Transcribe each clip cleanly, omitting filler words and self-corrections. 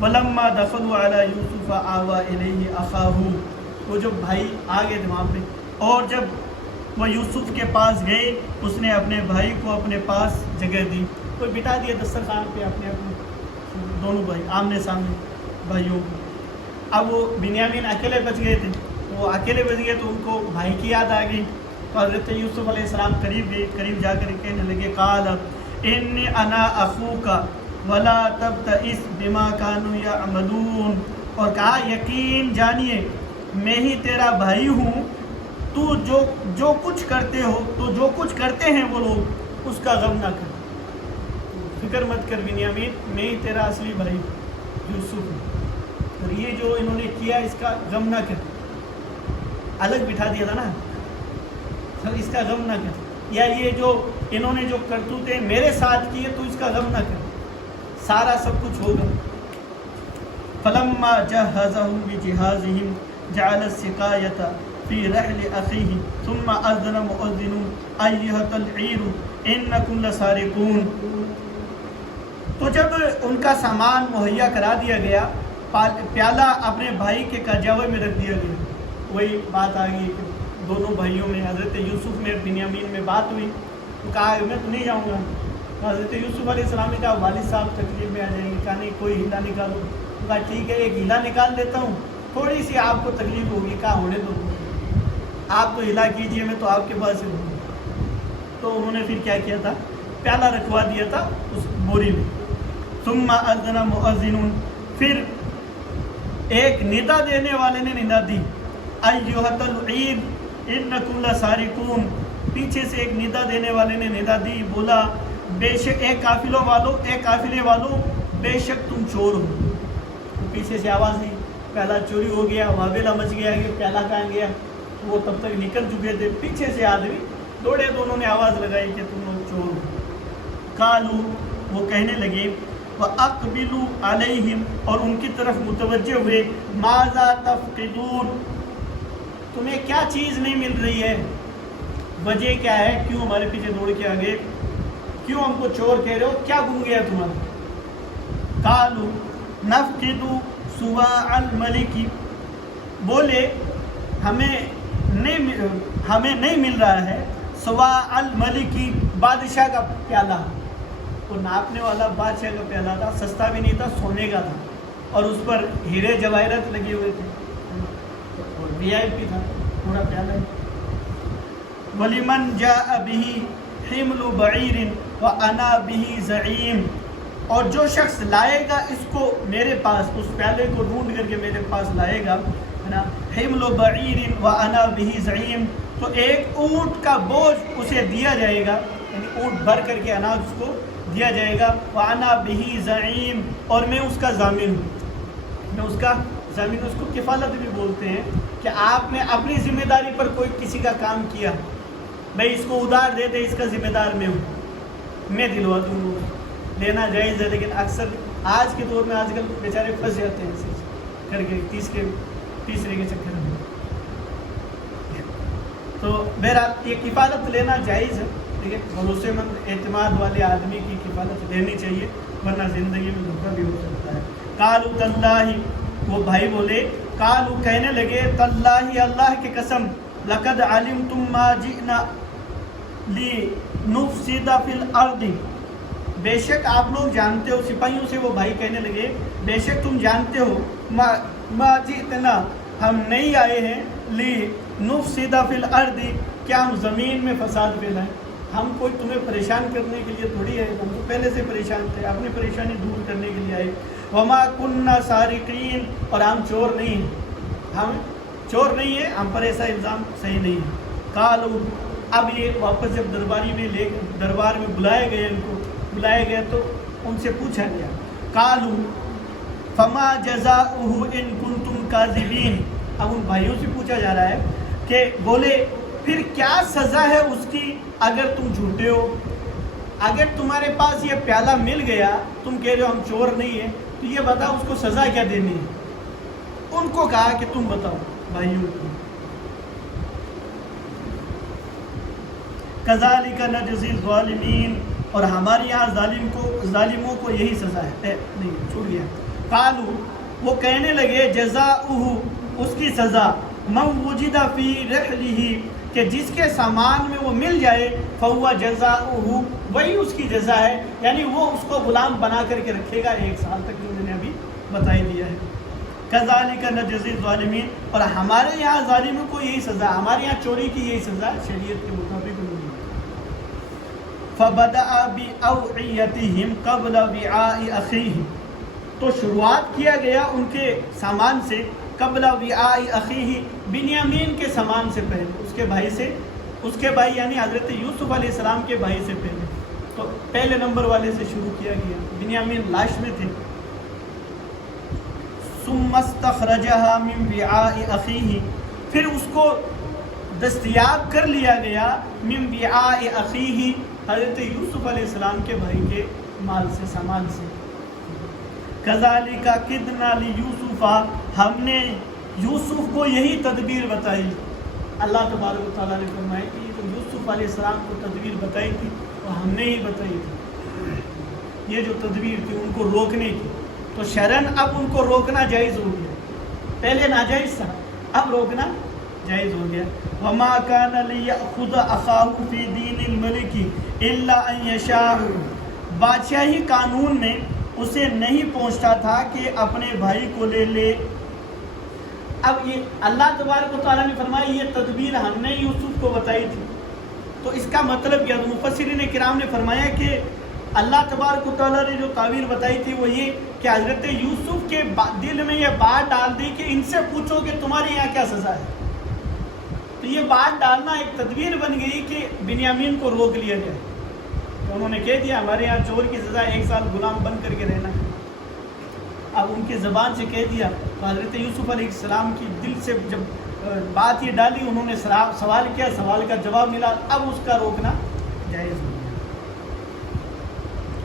وَلَمَّا دَخَلُوا عَلَى يُوسُفَ آوَى إِلَيْهِ أَخَاهُ، وہ جب بھائی آ گئے تھے وہاں پہ، اور جب وہ یوسف کے پاس گئے اس نے اپنے بھائی کو اپنے پاس جگہ دی، کوئی بٹھا دیا دسترخوان پہ اپنے دونوں بھائی آمنے سامنے بھائیوں کو۔ اب وہ بنیامین اکیلے بچ گئے تھے، وہ اکیلے بچ گئے تو ان کو بھائی کی یاد آ گئی، تو حضرت یوسف علیہ السلام قریب گئے، قریب جا کر کہنے لگے قال انی انا اخوک ولا تبتئس بما كانوا يعملون، اور کہا یقین جانیے میں ہی تیرا بھائی ہوں، تو جو کچھ کرتے ہو، تو جو کچھ کرتے ہیں وہ لوگ اس کا غم نہ کر، فکر مت کر بنیامین، میں ہی تیرا اصلی بھائی یوسف ہوں، اور یہ جو انہوں نے کیا اس کا غم نہ کر۔ الگ بٹھا دیا تھا نا، اس کا غم نہ کر، یا یہ جو انہوں نے جو کرتوتیں میرے ساتھ کیے تو اس کا غم نہ کر، سارا سب کچھ ہوگا۔ فَلَمَّا جَهَّزَهُم بِجِهَازِهِمْ جَعَلَ السِّقَايَةَ فِي رَحْلِ أَخِيهِ ثُمَّ أَذَّنَ مُؤَذِّنٌ أَيُّهَا الْعِيرُ إِنَّكُمْ لَسَارِقُونَ، تو جب ان کا سامان مہیا کرا دیا گیا، پیالہ اپنے بھائی کے کجاوے میں رکھ دیا گیا، وہی بات آ گئی کہ دونوں بھائیوں میں حضرت یوسف میں بنیامین میں بات ہوئی، تو کہا میں تو نہیں جاؤں گا، تو حضرت یوسف علیہ السلام نے کہا والد صاحب تکلیف میں آ جائیں گے، کہا نہیں کوئی ہیلا نکالو، تو کہا ٹھیک ہے ایک ہیلا نکال دیتا ہوں، تھوڑی سی آپ کو تکلیف ہوگی، کہا ہونے دو، آپ تو ہیلا کیجئے میں تو آپ کے پاس ہی ہوں۔ تو انہوں نے پھر کیا کیا تھا، پیالہ رکھوا دیا تھا اس بوری میں۔ ثم اذن مؤذن، پھر ایک ندا دینے والے نے ندا دی، ایھا العیر انکم لسارقون، پیچھے سے ایک ندا دینے والے نے ندا دی، بولا بے شک اے قافلے والو بے شک تم چور ہو۔ تو پیچھے سے آواز دی، پیالہ چوری ہو گیا، وابلہ مچ گیا کہ پیالہ کہاں گیا، وہ تب تک نکل چکے تھے، پیچھے سے آدمی دوڑے تو انہوں نے آواز لگائی کہ تم لوگ چور ہو۔ قالوا، وہ کہنے لگے، وَأَقْبِلُوا عَلَيْهِمْ، اور ان کی طرف متوجہ ہوئے، مَاذَا تَفْقِدُونَ، تمہیں کیا چیز نہیں مل رہی ہے، وجہ کیا ہے، کیوں ہمارے پیچھے دوڑ کے آگے، کیوں ہم کو چور کہہ رہے ہو، کیا گم گیا تمہارا۔ قالوا نفقد صواع الملک، بولے ہمیں نہیں مل رہا ہے صواع الملک، بادشاہ کا پیالہ، وہ ناپنے والا بادشاہ کا پیالہ تھا، سستا بھی نہیں تھا، سونے کا تھا، اور اس پر ہیرے جواہرات لگے ہوئے تھے، اور VIP تھا پورا پیالہ۔ وَلِمَنْ جَاءَ بِهِ حِمْلُ بَعِيرٍ وَأَنَا بِهِ زَعِيمٌ، اور جو شخص لائے گا اس کو میرے پاس، اس پیالے کو ڈھونڈ کر کے میرے پاس لائے گا، حِمْلُ بَعِيرٍ وَأَنَا بِهِ زَعِيمٌ، تو ایک اونٹ کا بوجھ اسے دیا جائے گا، یعنی اونٹ بھر کر کے اناج اس کو دیا جائے گا، وَأَنَا بِهِ زَعِيمٌ، اور میں اس کا ضامن ہوں، میں اس کا ضامن، اس کو کفالت بھی بولتے ہیں، کہ آپ نے اپنی ذمہ داری پر کوئی کسی کا کام کیا، بھائی اس کو ادھار دے دے، اس کا ذمہ دار میں ہوں، میں دلوا دوں گا، لینا جائز ہے، لیکن اکثر آج کے دور میں آج کل بیچارے پھنس جاتے ہیں کر کے تیسرے کے چکر میں، تو بہرحال یہ کفالت لینا جائز ہے، لیکن بھروسے مند اعتماد والے آدمی کی کفالت لینی چاہیے، ورنہ زندگی میں دھوکہ بھی ہو سکتا ہے۔ قالوا تاللہ، وہ بھائی بولے، قالوا کہنے لگے، تاللہ اللہ کی قسم، لقد علمتم ما جئنا لنفسد فی الارض، بے شک آپ لوگ جانتے ہو، سپاہیوں سے وہ بھائی کہنے لگے، بے شک تم جانتے ہو، ما جئنا، ہم نہیں آئے ہیں، لنفسد فی الارض، کیا ہم زمین میں فساد پھیلائیں، ہم کوئی تمہیں پریشان کرنے کے لیے تھوڑی ہے، ہم تو پہلے سے پریشان تھے، اپنی پریشانی دور کرنے کے لیے آئے، وما کننا سارقین، اور ہم چور نہیں ہیں، ہم چور نہیں ہیں، ہم پر ایسا الزام صحیح نہیں ہے۔ قالوا، اب یہ واپس جب دربار میں بلائے گئے، ان کو بلائے گئے تو ان سے پوچھا گیا، قالوا فما جزاؤہ ان کنتم کاذبین، اب ان بھائیوں سے پوچھا جا رہا ہے کہ بولے پھر کیا سزا ہے اس کی اگر تم جھوٹے ہو، اگر تمہارے پاس یہ پیالہ مل گیا، تم کہہ رہے ہو ہم چور نہیں ہیں، تو یہ بتاؤ اس کو سزا کیا دینی ہے۔ ان کو کہا کہ تم بتاؤ بھائیوں کو۔ کذالک نجزی الظالمین، اور ہمارے یہاں ظالموں کو یہی سزا ہے، نہیں چھوڑ گیا۔ قالو وہ کہنے لگے جزاؤہ اس کی سزا من وجد فی رحلہ کہ جس کے سامان میں وہ مل جائے فہو جزاؤہ وہی اس کی جزا ہے، یعنی وہ اس کو غلام بنا کر کے رکھے گا 1 سال تک، جو میں نے ابھی بتائی دیا ہے۔ کذالک نجزی الظالمین، اور ہمارے یہاں ظالموں کو یہی سزا، ہمارے یہاں چوری کی یہی سزا شریعت کے مطابق نہیں۔ فبدأ بأوعیتہم قبل وعاء اخیہ، تو شروعات کیا گیا ان کے سامان سے قبل وعاء اخیہ بنیامین کے سامان سے پہلے، اس کے بھائی سے، اس کے بھائی یعنی حضرت یوسف علیہ السلام کے بھائی سے پہلے، تو پہلے نمبر والے سے شروع کیا گیا، بنیامین لاش میں تھے۔ ثم استخرجها من وعاء اخیہ، پھر اس کو دستیاب کر لیا گیا من وعاء اخیہ حضرت یوسف علیہ السلام کے بھائی کے مال سے، سامان سے۔ کذالک کدنا لیوسف، ہم نے یوسف کو یہی تدبیر بتائی۔ اللہ تبارک و تعالیٰ نے فرمایا کہ یہ جو یوسف علیہ السلام کو تدبیر بتائی تھی وہ ہم نے ہی بتائی تھی، یہ جو تدبیر تھی ان کو روکنے کی، تو شرعاً اب ان کو روکنا جائز ہو گیا، پہلے ناجائز تھا اب روکنا جائز ہو گیا۔ وما كان ليأخذ أخاه في دين الملك إلا أن يشاء، بادشاہی قانون میں اسے نہیں پہنچتا تھا کہ اپنے بھائی کو لے لے۔ اب یہ اللہ تبارک و تعالیٰ نے فرمایا یہ تدبیر ہم نے یوسف کو بتائی تھی، تو اس کا مطلب کیا؟ مفسرین کرام نے فرمایا کہ اللہ تبارک و تعالیٰ نے جو تعویل بتائی تھی وہ یہ کہ حضرت یوسف کے دل میں یہ بات ڈال دی کہ ان سے پوچھو کہ تمہارے یہاں کیا سزا ہے، تو یہ بات ڈالنا ایک تدبیر بن گئی کہ بنیامین کو روک لیا جائے۔ تو انہوں نے کہہ دیا ہمارے یہاں چور کی سزا 1 سال غلام بن کر کے رہنا ہے، اب ان کی زبان سے کہہ دیا، تو حضرت یوسف علیہ السلام کی دل سے جب بات یہ ڈالی، انہوں نے سوال کیا، سوال کا جواب ملا، اب اس کا روکنا جائز ہو گیا۔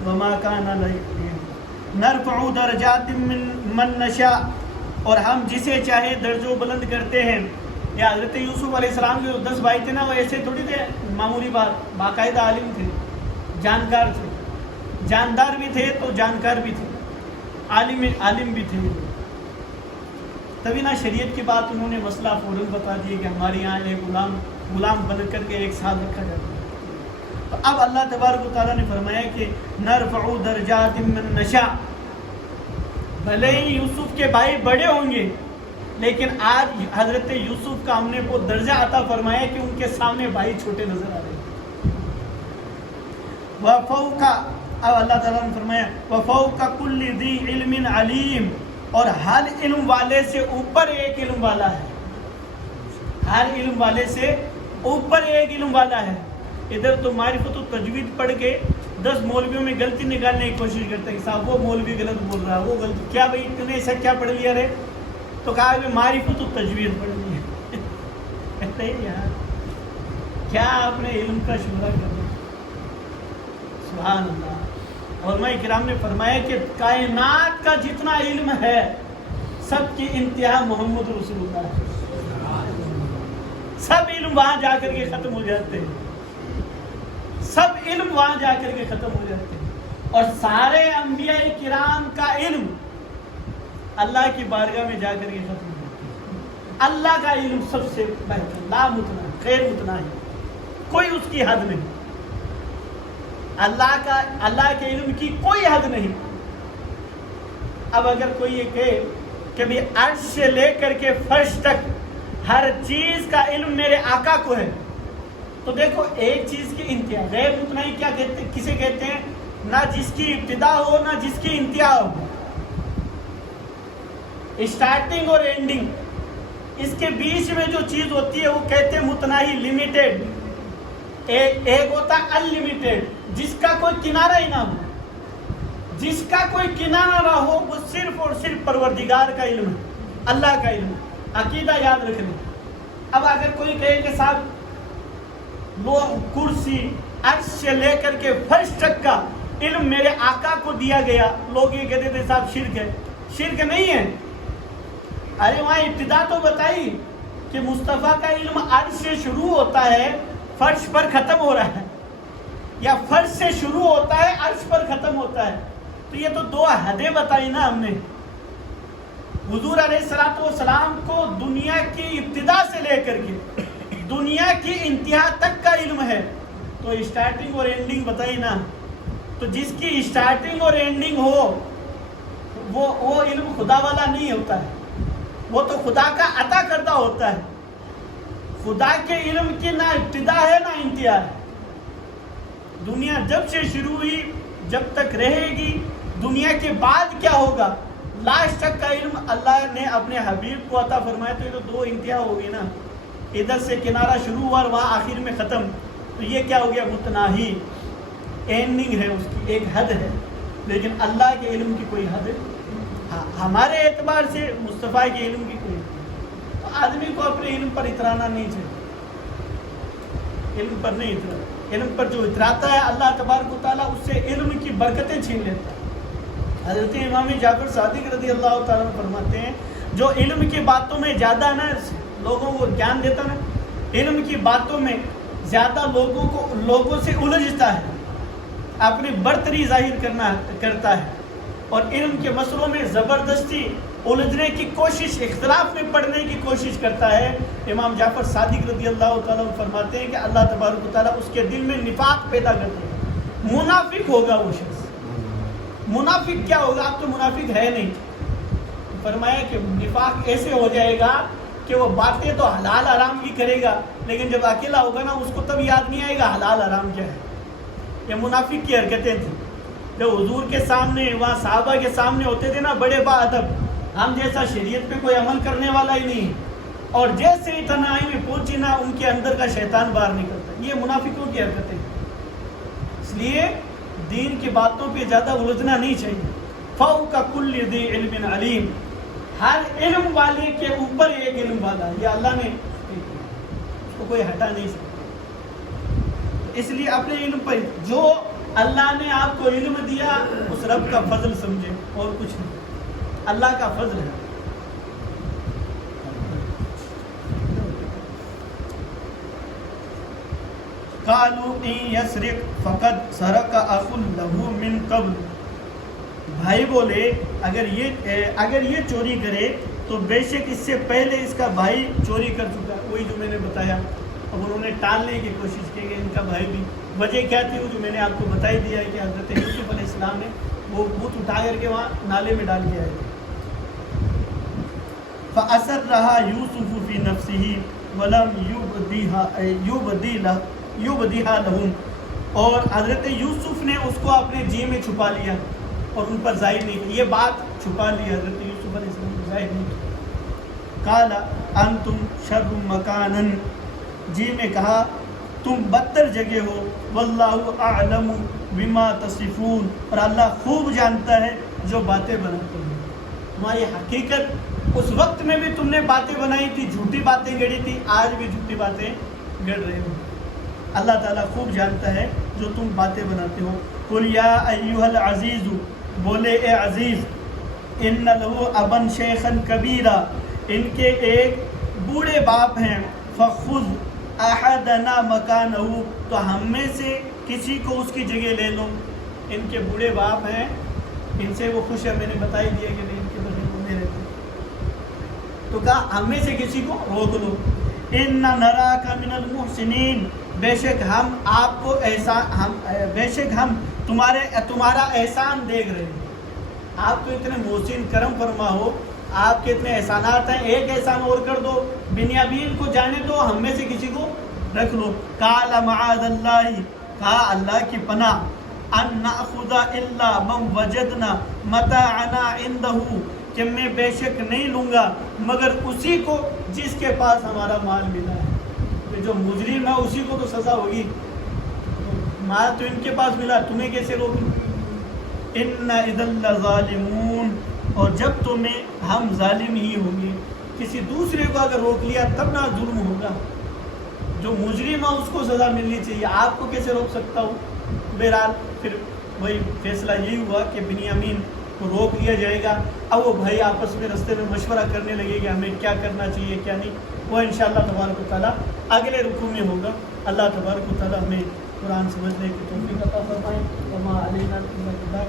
وما كان نرفع درجات من نشاء، اور ہم جسے چاہے درجوں بلند کرتے ہیں۔ یا حضرت یوسف علیہ السلام کے جو 10 بھائی تھے نا، وہ ایسے تھوڑی تھے معمولی بات، باقاعدہ عالم تھے، جانکار تھے، جاندار بھی تھے تو جانکار بھی تھے، عالم بھی تھے، تبھی نہ شریعت کی بات انہوں نے مسئلہ فوراً بتا دیا کہ ہمارے یہاں ایک غلام بن کر کے 1 سال رکھا جاتا ہے۔ تو اب اللہ تبارک و تعالیٰ نے فرمایا کہ نرفع درجات من نشاء، بھلے ہی یوسف کے بھائی بڑے ہوں گے لیکن آج حضرت یوسف کا ہم نے وہ درجہ عطا فرمایا کہ ان کے سامنے بھائی چھوٹے نظر آ رہے ہیں۔ وَفَوْقَ، اب اللہ تعالیٰ نے فرمایا وَفَوْقَ كُلِّ ذِي عِلْمٍ عَلِيمٍ، اور ہر علم والے سے اوپر ایک علم والا ہے، ہر علم والے سے اوپر ایک علم والا ہے۔ ادھر تو معرفت و تجوید پڑھ کے 10 مولویوں میں غلطی نکالنے کی کوشش کرتے ہیں، صاحب وہ مولوی غلط بول رہا ہے، وہ غلط، کیا بھائی تو نے ایسا کیا پڑھ لیا رے؟ تو کہا کہ معرفت و تجوید پڑھ لی ہے۔ کہتے ہیں یار کیا آپ نے علم کا شمرہ کرنا، سبحان اللہ۔ علماء کرام نے فرمایا کہ کائنات کا جتنا علم ہے سب کی انتہا محمد رسول اللہ ہے، سب علم وہاں جا کر کے ختم ہو جاتے ہیں، سب علم وہاں جا کر کے ختم ہو جاتے ہیں، اور سارے انبیاء کرام کا علم اللہ کی بارگاہ میں جا کر کے ختم ہو جاتے ہیں۔ اللہ کا علم سب سے بہتر، لا متنا، خیر متنا ہے، کوئی اس کی حد نہیں، اللہ کے علم کی کوئی حد نہیں۔ اب اگر کوئی یہ کہے کہ بھی عرش سے لے کر کے فرش تک ہر چیز کا علم میرے آقا کو ہے، تو دیکھو ایک چیز کی انتہا، غیر متناہی کیا کہتے ہیں، کسے کہتے ہیں؟ نہ جس کی ابتدا ہو نہ جس کی انتہا ہو، اسٹارٹنگ اور اینڈنگ، اس کے بیچ میں جو چیز ہوتی ہے وہ کہتے ہیں متناہی، لمیٹیڈ۔ ایک ہوتا ہے انلمیٹیڈ، جس کا کوئی کنارہ ہی نہ ہو، جس کا کوئی کنارہ نہ ہو، وہ صرف اور صرف پروردگار کا علم ہے، اللہ کا علم ہے، عقیدہ یاد رکھنا۔ اب اگر کوئی کہے کہ صاحب وہ کرسی عرش سے لے کر کے فرش تک کا علم میرے آقا کو دیا گیا، لوگ یہ کہتے تھے صاحب شرک ہے، شرک نہیں ہے۔ ارے وہاں ابتدا تو بتائی کہ مصطفیٰ کا علم عرش سے شروع ہوتا ہے فرش پر ختم ہو رہا ہے، یا فرش سے شروع ہوتا ہے عرش پر ختم ہوتا ہے، تو یہ تو 2 حدیں بتائی نا ہم نے۔ حضور علیہ الصلوۃ والسلام کو دنیا کی ابتدا سے لے کر کے دنیا کی انتہا تک کا علم ہے. تو اسٹارٹنگ اور اینڈنگ بتائی نا. تو جس کی اسٹارٹنگ اور اینڈنگ ہو وہ علم خدا والا نہیں ہوتا ہے. وہ تو خدا کا عطا کردہ ہوتا ہے. خدا کے علم کی نہ ابتدا ہے نہ انتہا ہے. دنیا جب سے شروع ہوئی جب تک رہے گی. دنیا کے بعد کیا ہوگا لاسٹ تک کا علم اللہ نے اپنے حبیب کو عطا فرمایا. تو یہ تو دو انتہا ہو گئی نا. ادھر سے کنارہ شروع ہوا اور وہاں آخر میں ختم. تو یہ کیا ہو گیا متناہی. اینڈنگ ہے اس کی ایک حد ہے. لیکن اللہ کے علم کی کوئی حد ہمارے اعتبار سے مصطفیٰ کے علم کی کوئی. تو آدمی کو اپنے علم پر اترانا نہیں چاہیے. علم پر نہیں اترانا. علم پر جو اتراتا ہے اللہ تبارک و تعالیٰ اس سے علم کی برکتیں چھین لیتا ہے. حضرت امام جعفر صادق رضی اللہ تعالیٰ فرماتے ہیں جو علم کی باتوں میں زیادہ نا لوگوں کو گیان دیتا نا, علم کی باتوں میں زیادہ لوگوں سے الجھتا ہے, اپنی برتری ظاہر کرتا ہے اور علم کے مسئلوں میں زبردستی الجھنے کی کوشش, اختلاف میں پڑھنے کی کوشش کرتا ہے. امام جعفر صادق رضی اللہ تعالیٰ فرماتے ہیں کہ اللہ تبارک و تعالیٰ اس کے دل میں نفاق پیدا کرتے ہیں. منافق ہوگا وہ شخص. منافق کیا ہوگا؟ اب تو منافق ہے نہیں. فرمایا کہ نفاق ایسے ہو جائے گا کہ وہ باتیں تو حلال حرام کی کرے گا لیکن جب اکیلا ہوگا نا اس کو تب یاد نہیں آئے گا حلال حرام کیا ہے. یہ منافق کی حرکتیں تھیں. جو حضور کے سامنے وہاں صحابہ کے سامنے ہوتے تھے نا بڑے با ادب, ہم جیسا شریعت پہ کوئی عمل کرنے والا ہی نہیں, اور جیسے ہی تنہائی میں پہنچی نا ان کے اندر کا شیطان باہر نکلتا. یہ منافقوں کی حرکتیں. اس لیے دین کی باتوں پہ زیادہ الجھنا نہیں چاہیے. فوق کل ذی علم علیم, ہر علم والے کے اوپر ایک علم والا ہے. یہ اللہ نے اس کو کوئی ہٹا نہیں سکتا. اس لیے اپنے علم پر جو اللہ نے آپ کو علم دیا اس رب کا فضل سمجھے اور کچھ نہیں. اللہ کا فضل ہے. قالوا ان يسرق فقد سرق اخ له من قبل. بھائی بولے اگر یہ چوری کرے تو بے شک اس سے پہلے اس کا بھائی چوری کر چکا. وہی جو میں نے بتایا. اب انہوں نے ٹالنے کی کوشش کی کہ ان کا بھائی بھی. وجہ کیا تھی وہ جو میں نے آپ کو بتائی دیا ہے کہ حضرت یوسف علیہ السلام نے وہ بت اٹھا کر کے وہاں نالے میں ڈال دیا ہے. فَأَسَرَّهَا يُوسُفُ فِي نَفْسِهِ وَلَمْ يُبْدِهَا لَهُمْ. اور حضرت یوسف نے اس کو اپنے جی میں چھپا لیا اور ان پر ظاہر نہیں کی. یہ بات چھپا لی حضرت یوسف علیہ السلام کو ظاہر نہیں کی. قَالَ أَنْتُمْ شَرٌّ مَكَانًا, جی میں کہا تم بدتر جگہ ہو. وَاللَّهُ أَعْلَمُ بِمَا تَصِفُونَ, اور اللہ خوب جانتا ہے جو باتیں بناتے ہیں. تمہاری حقیقت اس وقت میں بھی تم نے باتیں بنائی تھی, جھوٹی باتیں گڑی تھی, آج بھی جھوٹی باتیں گڑ رہے ہو. اللہ تعالیٰ خوب جانتا ہے جو تم باتیں بناتے ہو. قُلْ يَا أَيُّهَا الْعَزِيزُ, بولے اے عزیز, إِنَّ لَهُ أَبًا شَيْخًا كَبِيرًا, ان کے ایک بوڑھے باپ ہیں. فَخُذْ أَحَدَنَا مَكَانَهُ, تو ہم میں سے کسی کو اس کی جگہ لے لو. ان کے بوڑھے باپ ہیں, ان سے وہ خوش ہے. میں نے بتائی دیا کہ ان کے بغیر وہ نہیں رہتے. تو کہا ہم میں سے کسی کو روک لو. إِنَّ نَرَاكَ مِنَ الْمُحْسِنِينَ, بے شک ہم آپ کو بے شک ہم تمہارا احسان دیکھ رہے ہیں. آپ تو اتنے محسن کرم فرما ہو, آپ کے اتنے احسانات ہیں. ایک احسان اور کر دو, بنیامین کو جانے دو, ہم میں سے کسی کو رکھ لو. قَالَ مَعَاذَ اللَّهِ, کہا اللہ کی پناہ. أَن نَأْخُذَ إِلَّا مَنْ وَجَدْنَا مَتَاعَنَا عِنْدَهُ, کہ میں بے شک نہیں لوں گا مگر اسی کو جس کے پاس ہمارا مال ملا ہے. جو مجرم ہے اسی کو تو سزا ہوگی. مال تو ان کے پاس ملا, تمہیں کیسے روکوں. إِنَّ إِذًا لَظَالِمُونَ, اور جب تمہیں ہم ظالم ہی ہوں گے. کسی دوسرے کو اگر روک لیا تب نہ ظلم ہوگا. جو مجرم ہے اس کو سزا ملنی چاہیے, آپ کو کیسے روک سکتا ہوں. بہرحال پھر وہی فیصلہ یہی ہوا کہ بنیامین کو روک لیا جائے گا. اب وہ بھائی آپس میں رستے میں مشورہ کرنے لگے کہ ہمیں کیا کرنا چاہیے کیا نہیں. وہ انشاءاللہ تبارک و تعالیٰ اگلے رکوع میں ہوگا. اللہ تبارک و تعالیٰ ہمیں قرآن سمجھنے کی توفیق عطا فرمائے. وما علینا الا البلاغ.